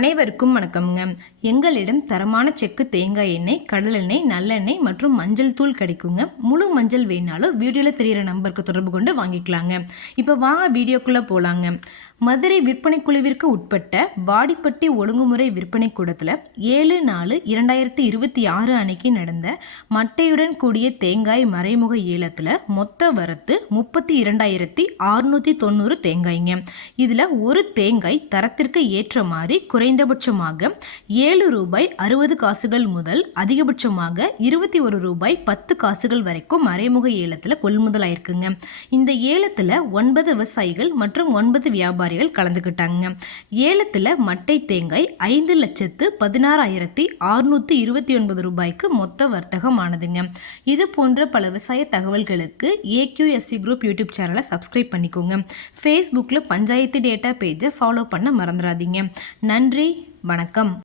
அனைவருக்கும் வணக்கம்ங்க. எங்களிடம் தரமான செக்கு தேங்காய் எண்ணெய், கடலெண்ணெய், நல்லெண்ணெய் மற்றும் மஞ்சள் தூள் கிடைக்குங்க. முழு மஞ்சள் வேணாலும் வீடியோவில் தெரிகிற நம்பருக்கு தொடர்பு கொண்டு வாங்கிக்கலாங்க. இப்போ வாங்க வீடியோக்குள்ளே போகலாங்க. மதுரை விற்பனை குழுவிற்கு உட்பட்ட வாடிப்பட்டி ஒழுங்குமுறை விற்பனை கூடத்தில் 7/4/2026 அன்னைக்கு நடந்த மட்டையுடன் கூடிய தேங்காய் மறைமுக ஏலத்தில் மொத்த வரத்து 32,690 தேங்காய்ங்க. இதில் ஒரு தேங்காய் தரத்திற்கு ஏற்ற மாதிரி குறைந்தபட்சமாக ₹7.60 முதல் அதிகபட்சமாக ₹21.10 வரைக்கும் மறைமுக ஏலத்தில் கொள்முதல் ஆயிருக்குங்க. இந்த ஏலத்தில் 9 விவசாயிகள் மற்றும் 9 வியாபாரிகள் கலந்துக்கிட்டாங்க. ஏலத்தில் மட்டை தேங்காய் ₹5,16,629 மொத்த வர்த்தகம் ஆனதுங்க. இது போன்ற பல விவசாய தகவல்களுக்கு AQSC குரூப் யூடியூப் சேனலை சப்ஸ்கிரைப் பண்ணிக்கோங்க. ஃபேஸ்புக்கில் பஞ்சாயத்து டேட்டா பேஜை ஃபாலோ பண்ண மறந்துடாதீங்க. நன்றி, வணக்கம்.